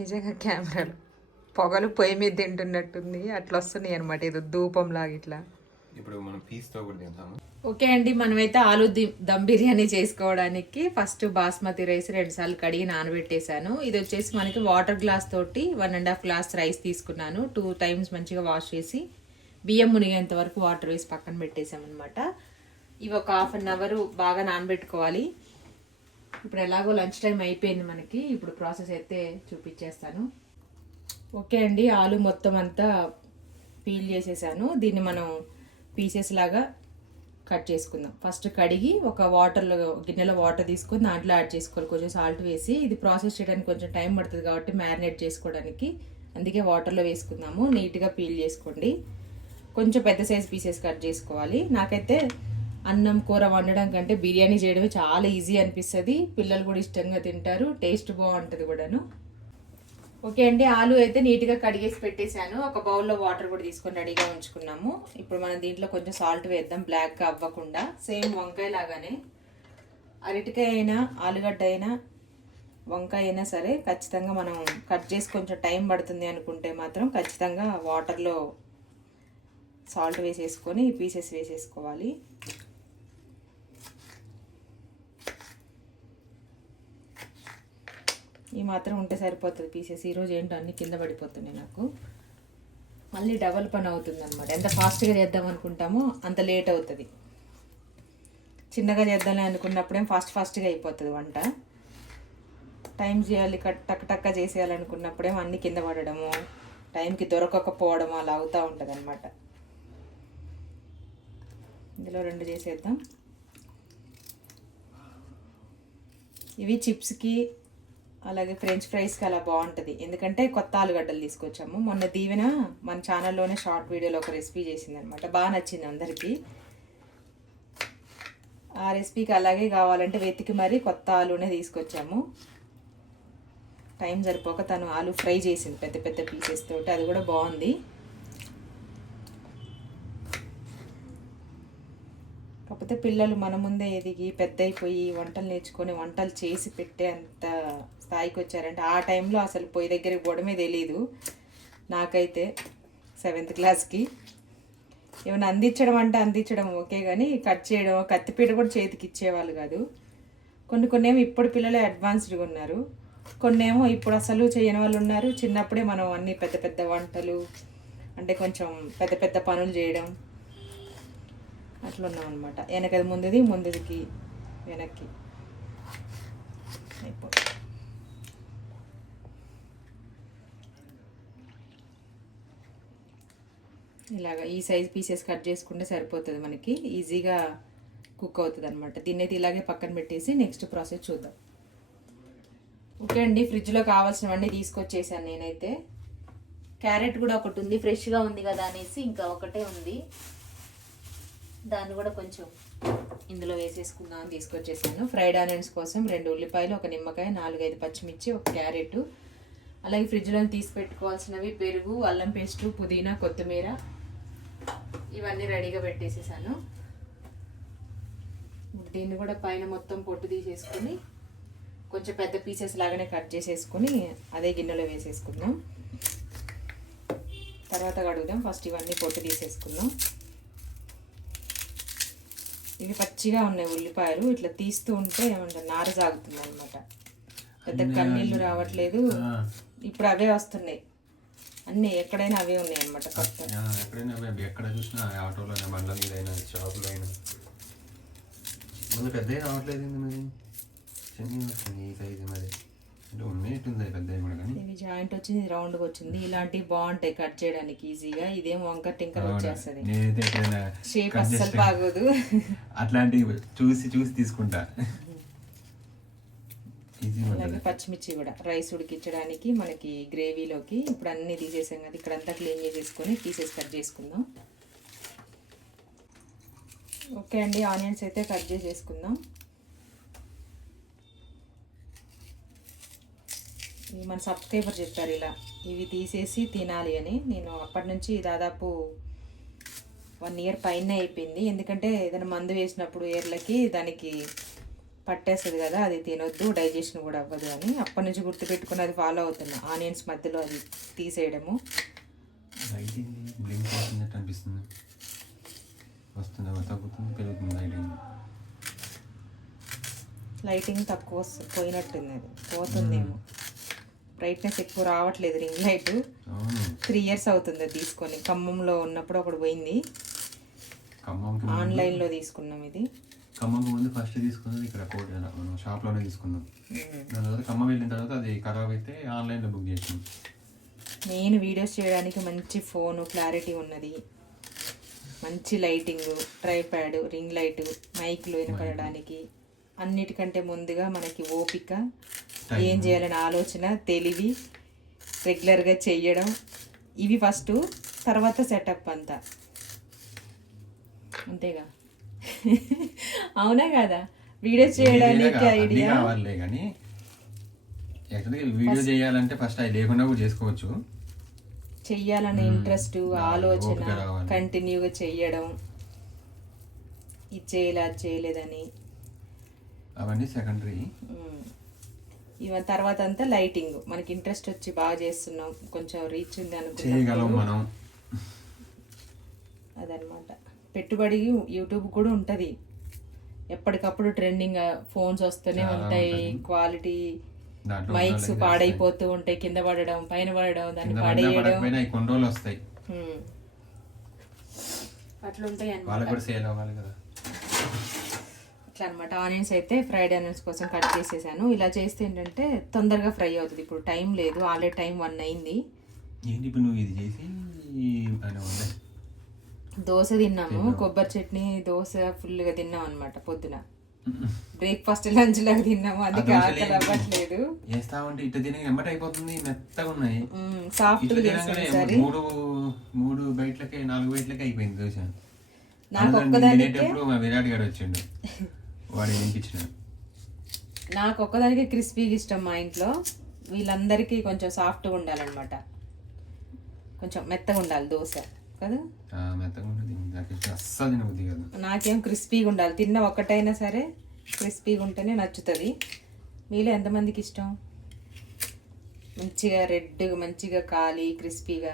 నిజంగా కెమెరాలు పొగలు పొయ్యి మీద తింటున్నట్టుంది, అట్లా వస్తున్నాయి అనమాట, ఏదో ధూపం లాగా ఇట్లా. ఇప్పుడు మనం పీస్తో కూడా తింటాము. ఓకే అండి, మనమైతే ఆలు దమ్ బిర్యానీ చేసుకోవడానికి ఫస్ట్ బాస్మతి రైస్ 2 సార్లు కడిగి నానబెట్టేశాను. ఇది వచ్చేసి మనకి వాటర్ గ్లాస్ తోటి 1.5 గ్లాస్ రైస్ తీసుకున్నాను. 2 టైమ్స్ మంచిగా వాష్ చేసి బియ్యం మునిగేంత వరకు వాటర్ వేసి పక్కన పెట్టేసామన్నమాట. ఇవి ఒక 1/2 అవర్ బాగా నానబెట్టుకోవాలి. ఇప్పుడు ఎలాగో లంచ్ టైం అయిపోయింది మనకి. ఇప్పుడు ప్రాసెస్ అయితే చూపించేస్తాను. ఓకే అండి, ఆలు మొత్తం అంతా పీల్ చేసేసాను. దీన్ని మనం పీసెస్ లాగా కట్ చేసుకుందాం. ఫస్ట్ కడిగి ఒక గిన్నెలో వాటర్ తీసుకొని దాంట్లో యాడ్ చేసుకోవాలి, కొంచెం సాల్ట్ వేసి. ఇది ప్రాసెస్ చేయడానికి కొంచెం టైం పడుతుంది కాబట్టి మ్యారినేట్ చేసుకోవడానికి, అందుకే వాటర్లో వేసుకుందాము. నీట్గా పీల్ చేసుకోండి. కొంచెం పెద్ద సైజ్ పీసెస్ కట్ చేసుకోవాలి. నాకైతే అన్నం కూర వండడం కంటే బిర్యానీ చేయడమే చాలా ఈజీ అనిపిస్తుంది. పిల్లలు కూడా ఇష్టంగా తింటారు, టేస్ట్ బాగుంటుంది కూడాను. ఓకే అండి, ఆలు అయితే నీట్గా కడిగేసి పెట్టేశాను. ఒక బౌల్లో వాటర్ కూడా తీసుకొని రెడీగా ఉంచుకున్నాము. ఇప్పుడు మనం దీంట్లో కొంచెం సాల్ట్ వేద్దాం, బ్లాక్గా అవ్వకుండా. సేమ్ వంకాయ లాగానే, అరటికాయ అయినా ఆలుగడ్డ అయినా వంకాయ అయినా సరే ఖచ్చితంగా మనం కట్ చేసి కొంచెం టైం పడుతుంది అనుకుంటే మాత్రం ఖచ్చితంగా వాటర్లో సాల్ట్ వేసేసుకొని పీసెస్ వేసేసుకోవాలి. ఈ మాత్రం ఉంటే సరిపోతుంది పీసెస్. ఈరోజు ఏంటో అన్ని కింద పడిపోతున్నాయి నాకు, మళ్ళీ డబల్ పని అవుతుంది అనమాట. ఎంత ఫాస్ట్గా చేద్దాం అనుకుంటామో అంత లేట్ అవుతుంది. చిన్నగా చేద్దామని అనుకున్నప్పుడేం ఫాస్ట్గా అయిపోతుంది వంట. టైం చేయాలి, టక్క చేసేయాలనుకున్నప్పుడేమో అన్ని కింద పడడము, టైంకి దొరకకపోవడం అలా అవుతూ ఉంటుంది అనమాట. ఇందులో 2 చేసేద్దాం. ఇవి చిప్స్కి అలాగే ఫ్రెంచ్ ఫ్రైస్కి అలా బాగుంటుంది, ఎందుకంటే కొత్త ఆలుగడ్డలు తీసుకొచ్చాము. మొన్న దీవెన మన ఛానల్లోనే షార్ట్ వీడియోలో ఒక రెసిపీ చేసింది అనమాట, బాగా నచ్చింది అందరికీ. ఆ రెసిపీకి అలాగే కావాలంటే వెతికి మరీ కొత్త ఆలునే తీసుకొచ్చాము. టైం సరిపోక తను ఆలు ఫ్రై చేసింది పెద్ద పెద్ద పీసెస్ తోటి, అది కూడా బాగుంది. కాకపోతే పిల్లలు మన ముందే ఎదిగి పెద్ద అయిపోయి వంటలు నేర్చుకొని వంటలు చేసి పెట్టే అంత స్థాయికి వచ్చారంటే, ఆ టైంలో అసలు పొయ్యి దగ్గరికి పోవడమే తెలీదు నాకైతే. 7th క్లాస్కి ఏమైనా అందించడం ఓకే, కానీ కట్ చేయడం కత్తిపీట కూడా చేతికి ఇచ్చేవాళ్ళు కాదు. కొన్నేమో ఇప్పుడు పిల్లలే అడ్వాన్స్డ్గా ఉన్నారు, కొన్నేమో ఇప్పుడు అసలు చేయని వాళ్ళు ఉన్నారు. చిన్నప్పుడే మనం అన్ని పెద్ద పెద్ద వంటలు అంటే కొంచెం పెద్ద పెద్ద పనులు చేయడం అట్లా ఉన్నాం అనమాట. వెనకది ముందుకి వెనక్కి అయిపోతుంది. ఇలాగ ఈ సైజ్ పీసెస్ కట్ చేసుకుంటే సరిపోతుంది, మనకి ఈజీగా కుక్ అవుతుంది అనమాట. దీన్ని అయితే ఇలాగే పక్కన పెట్టేసి నెక్స్ట్ ప్రాసెస్ చూద్దాం. ఓకే అండి, ఫ్రిడ్జ్లో కావాల్సినవన్నీ తీసుకొచ్చేసాను నేనైతే. క్యారెట్ కూడా ఒకటి ఉంది, ఫ్రెష్గా ఉంది కదా అనేసి ఇంకా ఒకటే ఉంది, దాన్ని కూడా కొంచెం ఇందులో వేసేసుకుందాం అని తీసుకొచ్చేసాను. ఫ్రైడ్ ఆనియన్స్ కోసం 2 ఉల్లిపాయలు, 1 నిమ్మకాయ, 4-5 పచ్చిమిర్చి, 1 క్యారెట్. అలాగే ఫ్రిడ్జ్లో తీసి పెట్టుకోవాల్సినవి పెరుగు, అల్లం పేస్టు, పుదీనా, కొత్తిమీర, ఇవన్నీ రెడీగా పెట్టేసేసాను. దీన్ని కూడా పైన మొత్తం పొట్టు తీసేసుకుని కొంచెం పెద్ద పీసెస్ లాగానే కట్ చేసేసుకుని అదే గిన్నెలో వేసేసుకుందాం. తర్వాత కడుగుదాం. ఫస్ట్ ఇవన్నీ పొట్టు తీసేసుకుందాం. ఇవి పచ్చిగా ఉన్నాయి ఉల్లిపాయలు, ఇట్లా తీస్తూ ఉంటే ఏమంటారు నార సాగుతుంది అనమాట, పెద్ద కన్నీళ్ళు రావట్లేదు. ఇప్పుడు అవే వస్తున్నాయి అన్నీ, ఎక్కడైనా అవే ఉన్నాయి అనమాట. ఎక్కడ చూసినా ఆటోలో బండ్ల మీద అయినా షాపులో అయినా ముందు పెద్దవి రావట్లేదు. మరి చిన్న వస్తుంది ఈ సైజు, మరి ఉన్నట్టుంది పెద్దవి కూడా. కానీ ఇవి జాయింట్ వచ్చింది, రౌండ్గా వచ్చింది. ఇలాంటివి బాగుంటాయి కట్ చేయడానికి ఈజీగా. ఇదేమో వంకర టింకర్ వచ్చేస్తుంది, షేప్ అస్సలు బాగోదు. అట్లాంటివి చూసి తీసుకుంటా. అలాగే పచ్చిమిర్చి కూడా రైస్ ఉడికించడానికి మనకి గ్రేవీలోకి. ఇప్పుడు అన్నీ తీసేసాం కదా, ఇక్కడంతా క్లీన్ చేసేసుకొని పీసెస్ కట్ చేసుకుందాం. ఓకే అండి, ఆనియన్స్ అయితే కట్ చేసేసుకుందాం. ఇవి మన సబ్స్క్రైబర్ చెప్పారు ఇలా ఇవి తీసేసి తినాలి అని. నేను అప్పటి నుంచి దాదాపు 1 ఇయర్ పైన అయిపోయింది, ఎందుకంటే ఏదైనా మందు వేసినప్పుడు ఏర్లకి దానికి పట్టేస్తుంది కదా, అది తినొద్దు, డైజెషన్ కూడా అవ్వదు అని అప్పటి నుంచి గుర్తుపెట్టుకుని అది ఫాలో అవుతున్నా. ఆనియన్స్ మధ్యలో అది తీసేయడము. బ్లింక్ అవుతున్నట్టు అనిపిస్తుంది. వస్తుందా, తగ్గుతుంది, పెరుగుతుంది లైటింగ్. లైటింగ్ తక్కువ పోయినట్టుంది, అది పోతుందేమో. బ్రైట్నెస్ ఎక్కువ రావట్లేదు రింగ్ లైట్. 3 years అవుతుంది అది తీసుకొని. ఖమ్మంలో ఉన్నప్పుడు ఒకటి పోయింది, ఆన్లైన్లో తీసుకున్నాం. ఇది ఖమ్మంకి ముందు ఫస్ట్ తీసుకున్నది ఇక్కడ కోటి, మనం షాప్లోనే తీసుకున్నాం. దాని తర్వాత ఖమ్మం వెళ్ళిన తర్వాత అది ఖరాబ్ అయితే ఆన్లైన్లో బుక్ చేసినాం. నేను వీడియోస్ చేయడానికి మంచి ఫోను, క్లారిటీ ఉన్నది, మంచి లైటింగ్, ట్రైప్యాడ్, రింగ్ లైట్, మైక్లు వినపడడానికి. అన్నిటికంటే ముందుగా మనకి ఓపిక, ఏం చేయాలని ఆలోచన, తెలివి, రెగ్యులర్గా చెయ్యడం, ఇవి ఫస్ట్. తర్వాత సెటప్ అంతా అంతేగా. అవునా కదా? వీడియో చేయడానికి ఐడియా కావాలే కానీ యాక్చువల్లీ వీడియో చేయాలంటే ఫస్ట్ అది లేకుండా కూడా చేసుకోవచ్చు. చెయ్యాలనే ఇంట్రెస్ట్, ఆలోచన, కంటిన్యూగా చెయ్యడం, ఇది చేయలే అది చేయలేదని, అవన్నీ సెకండరీ. ఇవన్న తర్వాత అంతా లైటింగ్. మనకి ఇంట్రెస్ట్ వచ్చి బాగా చేస్తున్నాం, కొంచెం రీచ్ ఉంది చేయగలం మనం, అదనమాట. పెట్టుబడి యూట్యూబ్ కూడా ఉంటుంది, ఎప్పటికప్పుడు ట్రెండింగ్ ఫోన్స్ వస్తూనే ఉంటాయి, క్వాలిటీ మైక్స్ పాడైపోతూ ఉంటాయి, కింద పడడం, పైన పడడం, దాన్ని పడేయడం, అట్లా ఉంటాయి అన్నమాట. అట్లా అనమాట. ఆనియన్స్ అయితే ఫ్రైడ్ ఆనియన్స్ కోసం కట్ చేసేసాను. ఇలా చేస్తే ఏంటంటే తొందరగా ఫ్రై అవుతుంది. ఇప్పుడు టైం లేదు, ఆల్రెడీ టైం 1 అయింది. దోశ తిన్నాము, కొబ్బరి చట్నీ, దోశ ఫుల్గా తిన్నాం అనమాట పొద్దున. బ్రేక్ఫాస్ట్ లంచ్ లాగా తిన్నాము, అందుకే ఆకలి అవ్వట్లేదు. సాఫ్ట్ నాకు ఒక్కదానికి క్రిస్పీగా ఇష్టం మా ఇంట్లో. వీళ్ళందరికీ కొంచెం సాఫ్ట్గా ఉండాలన్నమాట, కొంచెం మెత్తగా ఉండాలి దోశ కదా. నాకేం క్రిస్పీగా ఉండాలి, తిన్న ఒక్కటైనా సరే క్రిస్పీగా ఉంటేనే నచ్చుతుంది. మీలో ఎంతమందికి ఇష్టం? మంచిగా రెడ్, మంచిగా కాలి క్రిస్పీగా,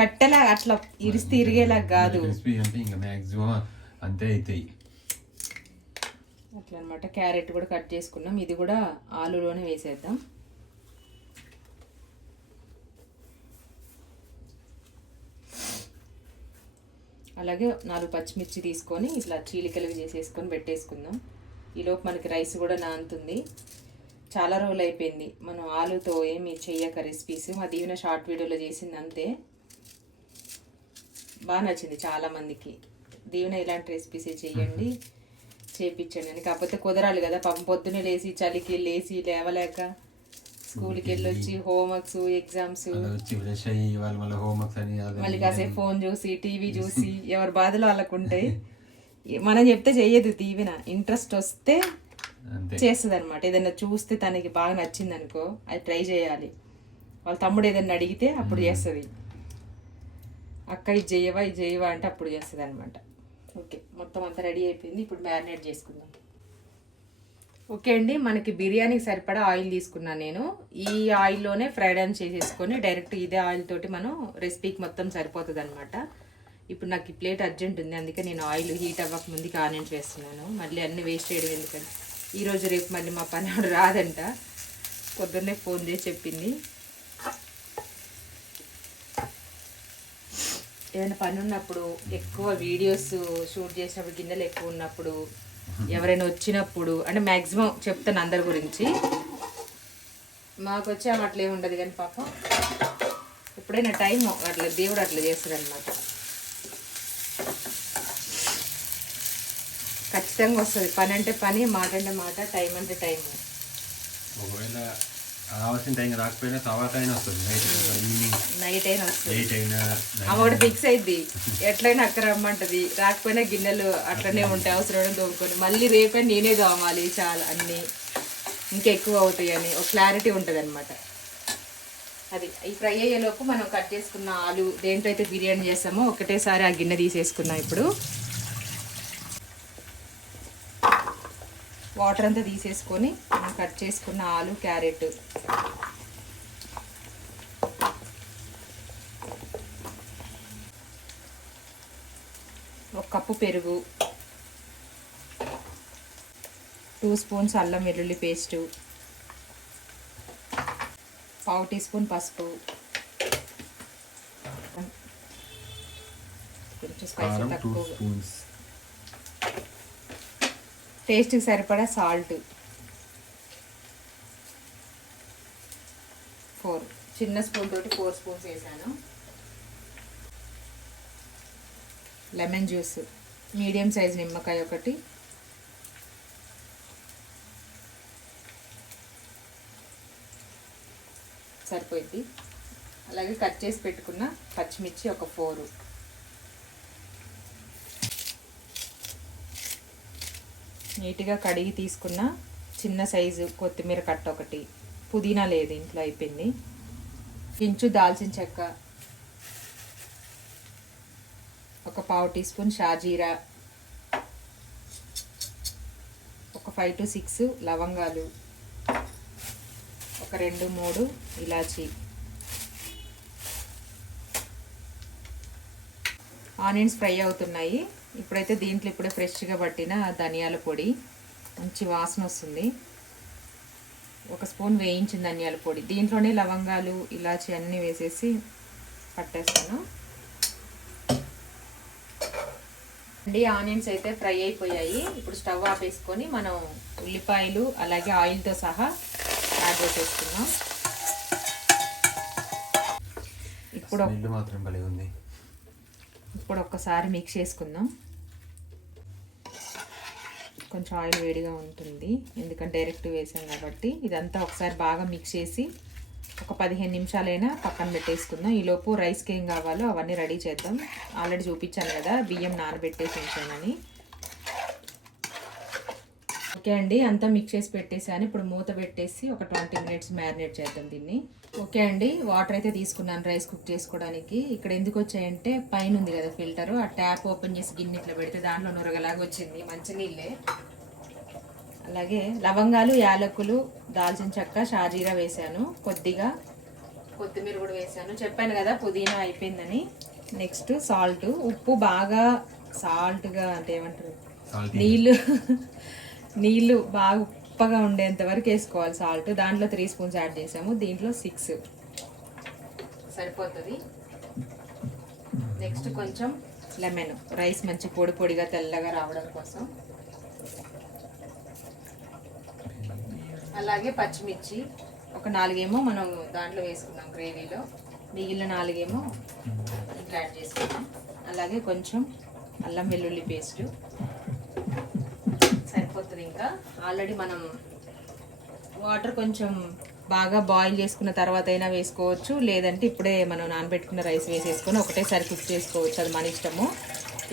కట్టెలా అట్లా ఇరిస్తే ఇరిగేలా కాదు, అట్లా అనమాట. క్యారెట్ కూడా కట్ చేసుకున్నాం, ఇది కూడా ఆలులోనే వేసేద్దాం. అలాగే 4 పచ్చిమిర్చి తీసుకొని ఇట్లా చీలికలుగా చేసేసుకొని పెట్టేసుకుందాం. ఈలోపు మనకి రైస్ కూడా నానుతుంది. చాలా రోజులు అయిపోయింది మనం ఆలుతో ఏమి చెయ్యక రెసిపీస్. మా దీవెన షార్ట్ వీడియోలో చేసింది అంతే, బాగా నచ్చింది చాలామందికి. దీవెన ఇలాంటి రెసిపీస్ చెయ్యండి, చేపించండి అని. కాకపోతే కుదరాలి కదా, పాపం పొద్దున్నే లేచి చలికి లేచి లేవలేక స్కూల్కి వెళ్ళొచ్చి హోంవర్క్స్, ఎగ్జామ్స్, మళ్ళీ కాసేపు ఫోన్ చూసి టీవీ చూసి ఎవరి బాధలు వాళ్ళకు ఉంటాయి. మనం చెప్తే చెయ్యదు దీవెన, ఇంట్రెస్ట్ వస్తే చేస్తుంది అనమాట. ఏదైనా చూస్తే తనకి బాగా నచ్చింది అనుకో, అది ట్రై చేయాలి. వాళ్ళ తమ్ముడు ఏదైనా అడిగితే అప్పుడు చేస్తుంది. అక్క ఇది చేయవా అంటే అప్పుడు చేస్తుంది అనమాట. ఓకే, మొత్తం అంతా రెడీ అయిపోయింది. ఇప్పుడు మ్యారినేట్ చేసుకుందాం. ఓకే అండి, మనకి బిర్యానీకి సరిపడా ఆయిల్ తీసుకున్నాను నేను. ఈ ఆయిల్లోనే ఫ్రైడ్ ఆనియన్స్ చేసేసుకొని డైరెక్ట్ ఇదే ఆయిల్ తోటి మనం రెసిపీకి మొత్తం సరిపోతుంది అనమాట. ఇప్పుడు నాకు ఈ ప్లేట్ అర్జెంట్ ఉంది, అందుకే నేను ఆయిల్ హీట్ అవ్వక ముందుకి ఆనియన్స్ వేస్తున్నాను. మళ్ళీ అన్నీ వేస్ట్ చేయడం ఎందుకంటే ఈరోజు రేపు మళ్ళీ మా పని ఆవిడ రాదంట, పొద్దున్నే ఫోన్ చేసి చెప్పింది. ఏదైనా పని ఉన్నప్పుడు, ఎక్కువ వీడియోస్ షూట్ చేసినప్పుడు, గిన్నెలు ఎక్కువ ఉన్నప్పుడు, ఎవరైనా వచ్చినప్పుడు, అంటే మ్యాక్సిమం చెప్తాను అందరి గురించి. మాకు వచ్చాము అట్లా ఏమి ఉండదు కానీ పాపం ఎప్పుడైనా టైం అట్లా దేవుడు అట్లా చేస్తాడు అనమాట. ఖచ్చితంగా వస్తుంది. పని అంటే పని, మాట అంటే మాట, టైం అంటే టైం. ఒకవేళ రావాల్సిన టైం రాకపోయినా తర్వాత అయినా వస్తుంది, నైట్ అయినా వస్తుంది. ఆమె ఒకటి ఫిక్స్ అయింది, ఎట్లయినా అక్కడ రమ్మంటది. రాకపోయినా గిన్నెలు అట్లనే ఉంటాయి, అవసరం దోముకొని మళ్ళీ రేపే నేనే దోమాలి చాలా అన్నీ, ఇంకెక్కువ అవుతాయి అని ఒక క్లారిటీ ఉంటుంది అనమాట. అది ఈ ఫ్రై అయ్యేలోపు మనం కట్ చేసుకున్న ఆలు దేంట్లో అయితే బిర్యానీ చేస్తామో ఒకటేసారి ఆ గిన్నె తీసేసుకున్నాం. ఇప్పుడు వాటర్ అంతా తీసేసుకొని మనం కట్ చేసుకున్న ఆలు, క్యారెట్, ఒక కప్పు పెరుగు, 2 స్పూన్స్ అల్లం వెల్లుల్లి పేస్టు, 1/2 టీ స్పూన్ పసుపు, కొంచెం స్పైసీ తక్కువ, టేస్ట్కి సరిపడా సాల్ట్, 4 చిన్న స్పూన్ తోటి 4 స్పూన్స్ వేసాను. లెమన్ జ్యూస్, మీడియం సైజ్ నిమ్మకాయ ఒకటి, సరిపోయింది. అలాగే కట్ చేసి పెట్టుకున్న పచ్చిమిర్చి ఒక 4, నీట్గా కడిగి తీసుకున్న చిన్న సైజు కొత్తిమీర కట్ట ఒకటి, పుదీనా లేదు ఇంట్లో అయిపోయింది, ఇంచు దాల్చిన చెక్క, ఒక 1/2 టీ స్పూన్ షాజీరా, ఒక 5 to 6 లవంగాలు, ఒక 2-3 ఇలాచీ. ఆనియన్స్ ఫ్రై అవుతున్నాయి. ఇప్పుడైతే దీంట్లో ఇప్పుడే ఫ్రెష్గా పట్టిన ధనియాల పొడి, మంచి వాసన వస్తుంది, 1 స్పూన్ వేయించిన ధనియాల పొడి, దీంట్లోనే లవంగాలు, ఇలాచీ అన్నీ వేసేసి పట్టేస్తాను. అండి ఆనియన్స్ అయితే ఫ్రై అయిపోయాయి. ఇప్పుడు స్టవ్ ఆపేసుకొని మనం ఉల్లిపాయలు అలాగే ఆయిల్తో సహా యాడ్ చేసేసుకున్నాం. ఇప్పుడు మాత్రం భలే ఉంది. ఇప్పుడు ఒక్కసారి మిక్స్ చేసుకుందాం. కొంచెం ఆయిల్ వేడిగా ఉంటుంది ఎందుకంటే డైరెక్ట్ వేసాం కాబట్టి. ఇదంతా ఒకసారి బాగా మిక్స్ చేసి ఒక 15 నిమిషాలైనా పక్కన పెట్టేసుకుందాం. ఈలోపు రైస్కి ఏం కావాలో అవన్నీ రెడీ చేద్దాం. ఆల్రెడీ చూపించాను కదా బియ్యం నానబెట్టేసి ఉంచానని. ఓకే అండి, అంతా మిక్స్ చేసి పెట్టేసాను. ఇప్పుడు మూత పెట్టేసి ఒక 20 మినిట్స్ మ్యారినేట్ చేద్దాం దీన్ని. ఓకే అండి, వాటర్ అయితే తీసుకున్నాను రైస్ కుక్ చేసుకోవడానికి. ఇక్కడ ఎందుకు వచ్చాయంటే పైన ఉంది కదా ఫిల్టర్, ఆ ట్యాప్ ఓపెన్ చేసి గిన్నె ఇట్లా పెడితే దాంట్లో నురగలాగా వచ్చింది, మంచినీళ్ళే. అలాగే లవంగాలు, యాలకులు, దాల్చిన చెక్క, షాజీరా వేసాను, కొద్దిగా కొత్తిమీర కూడా వేసాను. చెప్పాను కదా పుదీనా అయిపోయిందని. నెక్స్ట్ సాల్ట్, ఉప్పు బాగా సాల్ట్గా అంటే ఏమంటారు నీళ్ళు బాగా ఉప్పగా ఉండేంత వరకు వేసుకోవాలి సాల్ట్. దాంట్లో 3 స్పూన్స్ యాడ్ చేసాము, దీంట్లో 6 సరిపోతుంది. నెక్స్ట్ కొంచెం లెమన్, రైస్ మంచి పొడి పొడిగా తెల్లగా రావడం కోసం. అలాగే పచ్చిమిర్చి ఒక 4 మనం దాంట్లో వేసుకున్నాం గ్రేవీలో, మిగిలిన 4 ఇట్లా యాడ్ చేసుకున్నాం. అలాగే కొంచెం అల్లం వెల్లుల్లి పేస్టు సరిపోతుంది. ఇంకా ఆల్రెడీ మనం వాటర్ కొంచెం బాగా బాయిల్ చేసుకున్న తర్వాత అయినా వేసుకోవచ్చు, లేదంటే ఇప్పుడే మనం నానబెట్టుకున్న రైస్ వేసేసుకొని ఒకటేసారి కుక్ చేసుకోవచ్చు, అది మన ఇష్టము.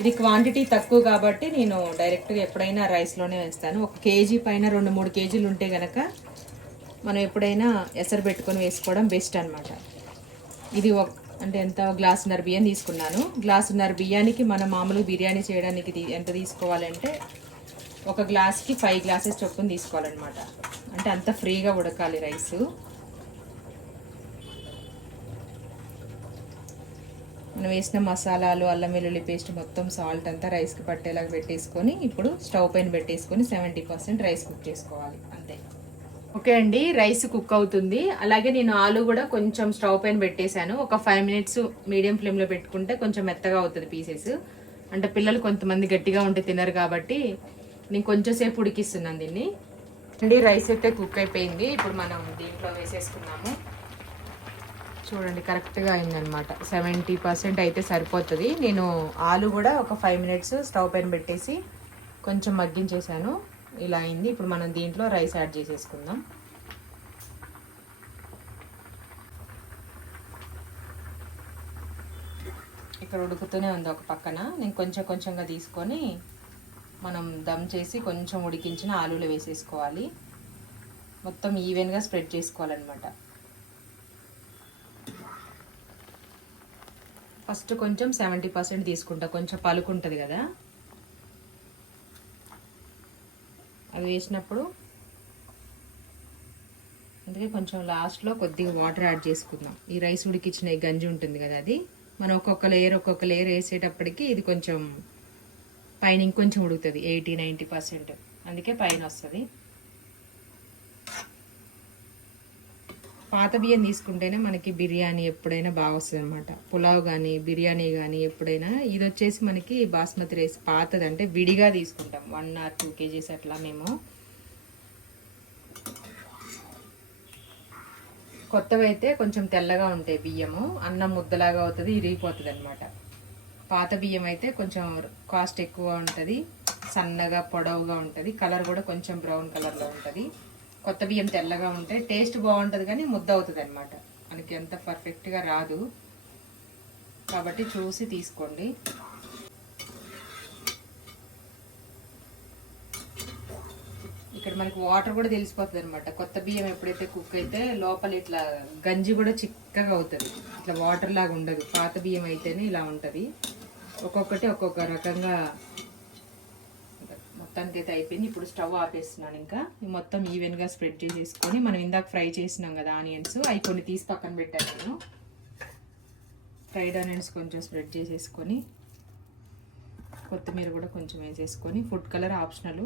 ఇది క్వాంటిటీ తక్కువ కాబట్టి నేను డైరెక్ట్గా ఎప్పుడైనా రైస్లోనే వేస్తాను. 1 కేజీ పైన 2-3 కేజీలు ఉంటే కనుక మనం ఎప్పుడైనా ఎసరు పెట్టుకొని వేసుకోవడం బెస్ట్ అనమాట. ఇది అంటే ఎంత గ్లాసున్నర బియ్యం తీసుకున్నాను. గ్లాసున్నర బియ్యానికి మనం మామూలు బిర్యానీ చేయడానికి ఎంత తీసుకోవాలంటే 1 గ్లాస్కి 5 గ్లాసెస్ చొప్పున తీసుకోవాలన్నమాట. అంటే అంత ఫ్రీగా ఉడకాలి రైసు. మనం వేసిన మసాలాలు, అల్లం వెల్లుల్లి పేస్ట్, మొత్తం సాల్ట్ అంతా రైస్కి పట్టేలాగా పెట్టేసుకొని ఇప్పుడు స్టవ్ పైన పెట్టేసుకొని 70% రైస్ కుక్ చేసుకోవాలి, అంతే. ఓకే అండి, రైస్ కుక్ అవుతుంది. అలాగే నేను ఆలు కూడా కొంచెం స్టవ్ పైన పెట్టేశాను. ఒక 5 మినిట్స్ మీడియం ఫ్లేమ్లో పెట్టుకుంటే కొంచెం మెత్తగా అవుతుంది పీసెస్. అంటే పిల్లలు కొంతమంది గట్టిగా ఉంటే తినరు కాబట్టి నేను కొంచెం సేపు ఉడికిస్తున్నాను దీన్ని. అండి రైస్ అయితే కుక్ అయిపోయింది. ఇప్పుడు మనం దీంట్లో వేసేసుకున్నాము. చూడండి కరెక్ట్గా అయిందనమాట, 70% అయితే సరిపోతుంది. నేను ఆలు కూడా ఒక 5 మినిట్స్ స్టవ్ పైన పెట్టేసి కొంచెం మగ్గించేసాను, ఇలా అయింది. ఇప్పుడు మనం దీంట్లో రైస్ యాడ్ చేసేసుకుందాం. ఇక్కడ ఉడుకుతూనే ఉంది ఒక పక్కన. నేను కొంచెం కొంచెంగా తీసుకొని మనం దమ్ చేసి కొంచెం ఉడికించిన ఆలులు వేసేసుకోవాలి. మొత్తం ఈవెన్గా స్ప్రెడ్ చేసుకోవాలన్నమాట. ఫస్ట్ కొంచెం 70% తీసుకుంటా, కొంచెం పలుకుంటుంది కదా, అది వేసినప్పుడు అందుకే కొంచెం లాస్ట్లో కొద్దిగా వాటర్ యాడ్ చేసుకుందాం. ఈ రైస్ ఉడికిచ్చిన ఈ గంజి ఉంటుంది కదా, అది మనం ఒక్కొక్క లేయర్ వేసేటప్పటికి ఇది కొంచెం పైన ఇంకొంచెం ఉడుకుతుంది, 80-90%. అందుకే పైన వస్తుంది. పాత బియ్యం తీసుకుంటేనే మనకి బిర్యానీ ఎప్పుడైనా బాగా వస్తుంది అనమాట. పులావ్ కానీ బిర్యానీ కానీ ఎప్పుడైనా. ఇది వచ్చేసి మనకి బాస్మతి రైస్ పాతది, అంటే విడిగా తీసుకుంటాం 1 or 2 kgs అట్లా మేము. కొత్తవి అయితే కొంచెం తెల్లగా ఉంటాయి బియ్యము, అన్నం ముద్దలాగా అవుతుంది, ఇరిగిపోతుంది అనమాట. పాత బియ్యం అయితే కొంచెం కాస్ట్ ఎక్కువ ఉంటుంది, సన్నగా పొడవుగా ఉంటుంది, కలర్ కూడా కొంచెం బ్రౌన్ కలర్లో ఉంటుంది. కొత్త బియ్యం తెల్లగా ఉంటే టేస్ట్ బాగుంటుంది కానీ ముద్ద అవుతుంది అనమాట, మనకి ఎంత పర్ఫెక్ట్గా రాదు. కాబట్టి చూసి తీసుకోండి. ఇక్కడ మనకి వాటర్ కూడా తెలిసిపోతుంది అనమాట. కొత్త బియ్యం ఎప్పుడైతే కుక్ అయితే లోపల ఇట్లా గంజి కూడా చిక్కగా అవుతుంది, ఇట్లా వాటర్ లాగా ఉండదు. పాత బియ్యం అయితేనే ఇలా ఉంటుంది. ఒక్కొక్కటి ఒక్కొక్క రకంగా. మొత్తానికి అయితే అయిపోయింది. ఇప్పుడు స్టవ్ ఆపేస్తున్నాను. ఇంకా మొత్తం ఈవెన్గా స్ప్రెడ్ చేసేసుకొని మనం ఇందాక ఫ్రై చేసినాం కదా ఆనియన్స్, అవి కొన్ని తీసి పక్కన పెట్టాను నేను. ఫ్రైడ్ ఆనియన్స్ కొంచెం స్ప్రెడ్ చేసేసుకొని కొత్తిమీర కూడా కొంచెం వేసేసుకొని, ఫుడ్ కలర్ ఆప్షనల్,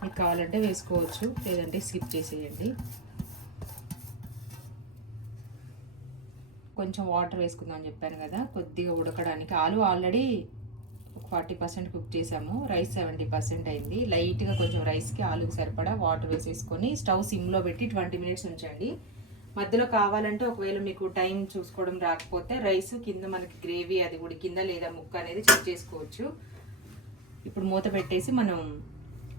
మీకు కావాలంటే వేసుకోవచ్చు, లేదంటే స్కిప్ చేసేయండి. కొంచెం వాటర్ వేసుకుందాం అని చెప్పాను కదా, కొద్దిగా ఉడకడానికి. ఆలు ఆల్రెడీ 40% కుక్ చేసాము, రైస్ 70% అయింది. లైట్గా కొంచెం రైస్కి ఆలుకి సరిపడా వాటర్ వేసేసుకొని స్టవ్ సిమ్లో పెట్టి 20 minutes ఉంచండి. మధ్యలో కావాలంటే ఒకవేళ మీకు టైం చూసుకోవడం రాకపోతే రైస్ కింద మనకి గ్రేవీ అది ఉడికిందా లేదా ముక్క అనేది చెక్ చేసుకోవచ్చు. ఇప్పుడు మూత పెట్టేసి మనం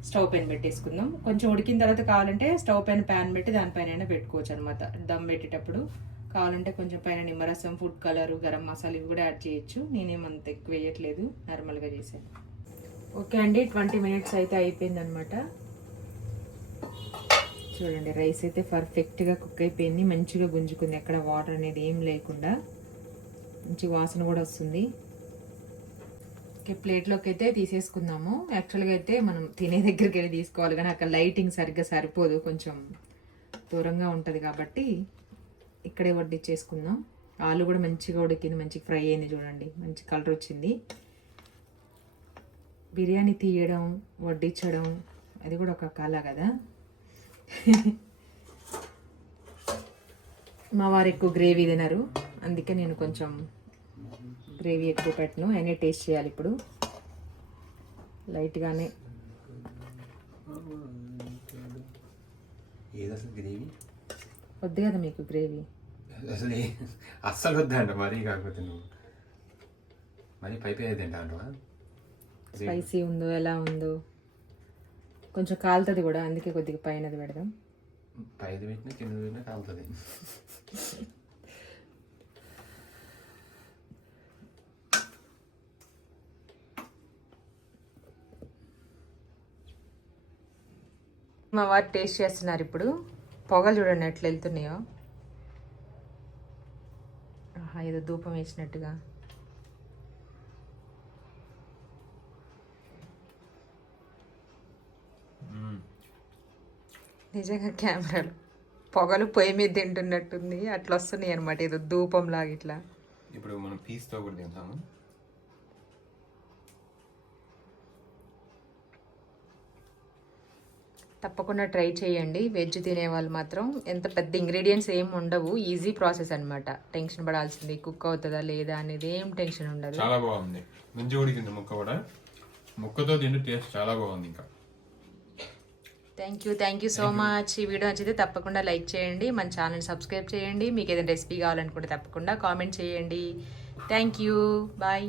స్టవ్ పైన పెట్టేసుకుందాం. కొంచెం ఉడికిన తర్వాత కావాలంటే స్టవ్ పైన ప్యాన్ పెట్టి దానిపైన పెట్టుకోవచ్చు అనమాట. దమ్ పెట్టేటప్పుడు కావాలంటే కొంచెం పైన నిమ్మరసం, ఫుడ్ కలర్, గరం మసాలా ఇవి కూడా యాడ్ చేయొచ్చు. నేనేమంత ఎక్కువ వేయట్లేదు, నార్మల్గా చేశాను. ఓకే అండి, 20 minutes అయితే అయిపోయిందనమాట. చూడండి రైస్ అయితే పర్ఫెక్ట్గా కుక్ అయిపోయింది, మంచిగా గుంజుకుంది, ఎక్కడ వాటర్ అనేది ఏం లేకుండా మంచి వాసన కూడా వస్తుంది. ప్లేట్లోకి అయితే తీసేసుకుందాము. యాక్చువల్గా అయితే మనం తినే దగ్గరికి వెళ్ళి తీసుకోవాలి, కానీ అక్కడ లైటింగ్ సరిగ్గా సరిపోదు, కొంచెం దూరంగా ఉంటుంది కాబట్టి ఇక్కడే వడ్డించేసుకుందాం. ఆలు కూడా మంచిగా ఉడికింది, మంచిగా ఫ్రై అయింది, చూడండి మంచి కలర్ వచ్చింది. బిర్యానీ తీయడం వడ్డించడం అది కూడా ఒక కళ కదా. మా వారు ఎక్కువ గ్రేవీ తినరు, అందుకే నేను కొంచెం గ్రేవీ ఎక్కువ పెట్టను. అయినా టేస్ట్ చేయాలి. ఇప్పుడు లైట్గానే వద్దు కదా మీకు గ్రేవీ, అస్సలు వద్దంట మరీ. కాకపోతే నువ్వు మరీ పైపే తింటా, స్పైసీ ఉందో ఎలా ఉందో కొంచెం కాలుతుంది కూడా, అందుకే కొద్దిగా పైనది పెడదాం. పైది పెట్టినా కింద పెట్టినా కాలుతుంది. మా వారు టేస్ట్ చేస్తున్నారు. ఇప్పుడు పొగలు చూడండి ఎట్లా వెళ్తున్నాయో, ఏదో ధూపం వేసినట్టుగా. నిజంగా కెమెరాలు పొగలు పొయ్యి మీద తింటున్నట్టుంది, అట్లా వస్తున్నాయి అనమాట, ఏదో ధూపం లాగా ఇట్లా. ఇప్పుడు మనం పీస్తో కూడా తింటాము. తప్పకుండా ట్రై చేయండి. వెజ్ తినే వాళ్ళు మాత్రం. ఎంత పెద్ద ఇంగ్రీడియంట్స్ ఏం ఉండవు, ఈజీ ప్రాసెస్ అనమాట. టెన్షన్ పడాల్సింది కుక్ అవుతుందా లేదా అనేది ఏం టెన్షన్ ఉండదు. చాలా బాగుంది, మంచిగా ఉడికింది ముక్క కూడా. ముక్కతో తింటే టేస్ట్ చాలా బాగుంది. ఇంకా థ్యాంక్ యూ సో మచ్. ఈ వీడియో నచ్చితే తప్పకుండా లైక్ చేయండి, మన ఛానల్ సబ్స్క్రైబ్ చేయండి. మీకు ఏదైనా రెసిపీ కావాలనుకుంటే తప్పకుండా కామెంట్ చేయండి. Thank you, bye.